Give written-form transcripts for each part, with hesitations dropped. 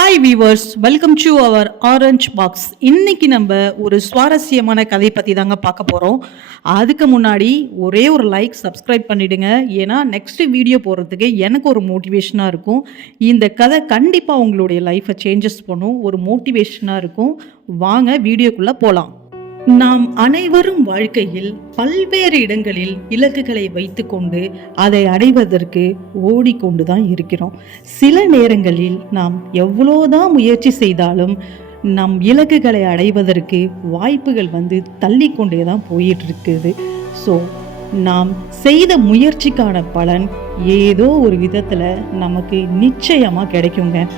Hi viewers, welcome to our orange box. இன்னைக்கு நம்ம ஒரு சுவாரஸ்யமான கதை பற்றி தாங்க பார்க்க போகிறோம். அதுக்கு முன்னாடி ஒரே ஒரு லைக், சப்ஸ்கிரைப் பண்ணிவிடுங்க. ஏன்னா நெக்ஸ்ட் வீடியோ போடுறதுக்கு எனக்கு ஒரு மோட்டிவேஷனாக இருக்கும். இந்த கதை கண்டிப்பாக உங்களுடைய லைஃப்பை சேஞ்சஸ் பண்ணும், ஒரு மோட்டிவேஷனாக இருக்கும். வாங்க வீடியோக்குள்ளே போகலாம். நாம் அனைவரும் வாழ்க்கையில் பல்வேறு இடங்களில் இலக்குகளை வைத்துக்கொண்டு அதை அடைவதற்கு ஓடிக்கொண்டுதான் இருக்கிறோம். சில நேரங்களில் நாம் எவ்வளோதான் முயற்சி செய்தாலும் நம் இலக்குகளை அடைவதற்கு வாய்ப்புகள் தள்ளிக்கொண்டே தான் போயிட்டு இருக்குது. ஸோ நாம் செய்த முயற்சிக்கான பலன் ஏதோ ஒரு விதத்தில் நமக்கு நிச்சயமாக கிடைக்குங்க.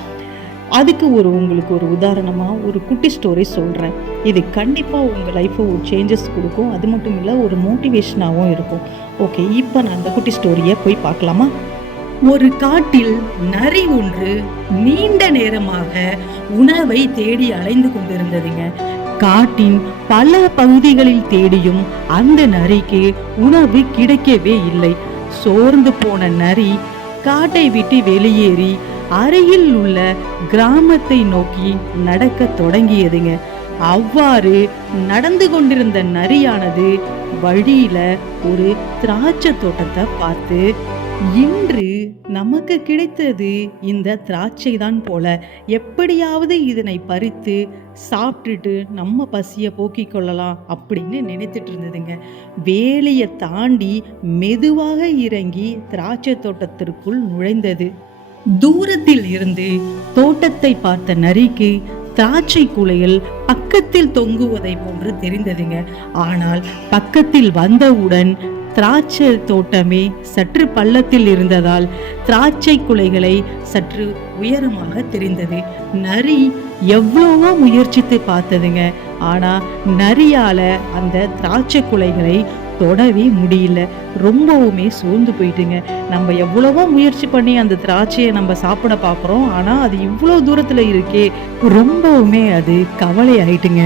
அதுக்கு உங்களுக்கு ஒரு உதாரணமாக ஒரு குட்டி ஸ்டோரி சொல்கிறேன். இது கண்டிப்பாக உங்கள் லைஃப்பை ஒரு சேஞ்சஸ் கொடுக்கும். அது மட்டும் இல்லை, ஒரு மோட்டிவேஷனாகவும் இருக்கும். ஓகே, இப்போ நான் அந்த குட்டி ஸ்டோரியை போய் பார்க்கலாமா? ஒரு காட்டில் நரி ஒன்று நீண்ட நேரமாக உணவை தேடி அலைந்து கொண்டிருந்ததுங்க. காட்டின் பல பகுதிகளில் தேடியும் அந்த நரிக்கு உணவு கிடைக்கவே இல்லை. சோர்ந்து போன நரி காட்டை விட்டு வெளியேறி அருகில் உள்ள கிராமத்தை நோக்கி நடக்க தொடங்கியதுங்க. அவ்வாறு நடந்து கொண்டிருந்த நரியானது வழியில ஒரு திராட்சை தோட்டத்தை பார்த்து, இன்று நமக்கு கிடைத்தது இந்த திராட்சை தான் போல, எப்படியாவது இதனை பறித்து சாப்பிட்டுட்டு நம்ம பசியை போக்கிக் கொள்ளலாம் அப்படின்னு நினைத்துட்டு இருந்ததுங்க. வேலையை தாண்டி மெதுவாக இறங்கி திராட்சை தோட்டத்திற்குள் நுழைந்தது. தூரத்தில் இருந்து தோட்டத்தை பார்த்த நரிக்கு திராட்சை குலையில் பக்கத்தில் தொங்குவதை போன்று தெரிந்ததுங்க. ஆனால் பக்கத்தில் வந்தவுடன் திராட்சை தோட்டமே சற்று பள்ளத்தில் இருந்ததால் திராட்சை குலைகளை சற்று உயரமாக தெரிந்தது. நரி எவ்வளவோ முயற்சித்து பார்த்ததுங்க. ஆனா நரியால அந்த திராட்சை குலைகளை தொடவே முடியல. ரொம்பவுமே சோர்ந்து போயிட்டுங்க. நம்ம எவ்வளவோ முயற்சி பண்ணி அந்த திராட்சையை நம்ம சாப்பிட பார்க்குறோம், ஆனால் அது இவ்வளோ தூரத்தில் இருக்கே, ரொம்பவுமே அது கவலை ஆயிட்டுங்க.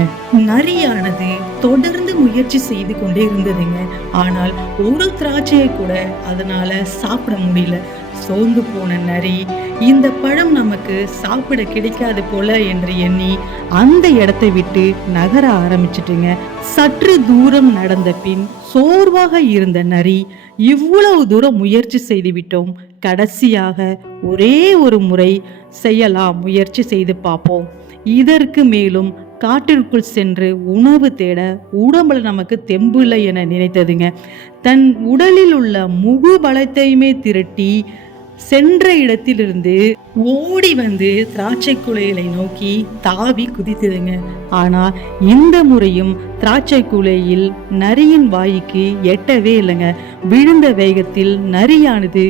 நரியானது தொடர்ந்து முயற்சி செய்து கொண்டே இருந்ததுங்க. ஆனால் ஒரு திராட்சையை கூட அதனால சாப்பிட முடியல. சோர்ந்து போன நரி, இந்த பழம் நமக்கு சாப்பிட கிடைக்காது போல என்று எண்ணி அந்த இடத்தை விட்டு நகர ஆரம்பிச்சிட்டுங்க. சற்று தூரம் நடந்த பின் சோர்வாக இருந்த நரி, இவ்வளவு தூரம் முயற்சி செய்து விட்டோம், கடைசியாக ஒரே ஒரு முறை செய்யலாம், முயற்சி செய்து பார்ப்போம். இதற்கு மேலும் காட்டிற்குள் சென்று உணவு தேட உடம்புல நமக்கு தெம்பு இல்லை என நினைத்ததுங்க. தன் உடலில் உள்ள முழு பலத்தையுமே திரட்டி சென்ற இடத்திலிருந்து ஓடி திராட்சை குலைகளை நோக்கி தாவி குதித்ததுங்க. ஆனா இந்த முறையும் திராட்சை குலையில் நரியின் வாய்க்கு எட்டவே இல்லைங்க. விழுந்த வேகத்தில் நரியானது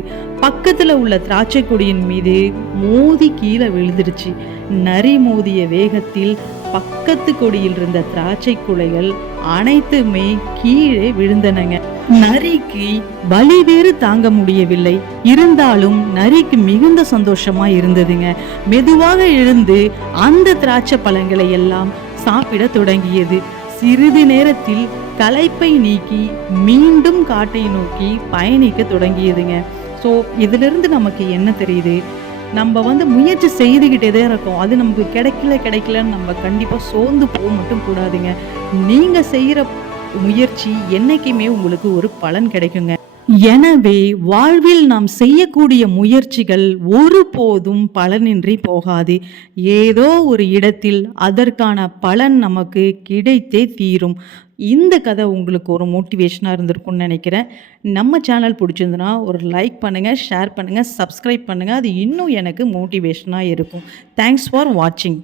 பக்கத்துல உள்ள திராட்சை கொடியின் மீது மோதி கீழே விழுந்துடுச்சு. நரி மோதிய வேகத்தில் பக்கத்து கொடியில் இருந்த திராட்சை குலைகள் அனைத்துமே கீழே விழுந்தனங்க. நரிக்கு வலி வேறு தாங்க முடியவில்லை. இருந்தாலும் நரிக்கு மிகுந்த சந்தோஷமா இருந்ததுங்க. மெதுவாக எழுந்து அந்த திராட்சை பழங்களை எல்லாம் சாப்பிட தொடங்கியது. சிறிது நேரத்தில் களைப்பை நீக்கி மீண்டும் காட்டை நோக்கி பயணிக்க தொடங்கியதுங்க. ஸோ இதிலிருந்து நமக்கு என்ன தெரியுது? நம்ம முயற்சி செய்துக்கிட்டே தான் இருக்கோம். அது நமக்கு கிடைக்கலன்னு நம்ம கண்டிப்பாக சோர்ந்து போக மட்டும் கூடாதுங்க. நீங்கள் செய்கிற முயற்சி என்னைக்குமே உங்களுக்கு ஒரு பலன் கிடைக்குங்க. எனவே வாழ்வில் நாம் செய்யக்கூடிய முயற்சிகள் ஒருபோதும் பலனின்றி போகாது. ஏதோ ஒரு இடத்தில் அதற்கான பலன் நமக்கு கிடைத்தே தீரும். இந்த கதை உங்களுக்கு ஒரு மோட்டிவேஷனாக இருந்திருக்கும்னு நினைக்கிறேன். நம்ம சேனல் பிடிச்சிருந்துன்னா ஒரு லைக் பண்ணுங்கள், ஷேர் பண்ணுங்கள், சப்ஸ்கிரைப் பண்ணுங்கள். அது இன்னும் எனக்கு மோட்டிவேஷனாக இருக்கும். தேங்க்ஸ் ஃபார் வாட்சிங்.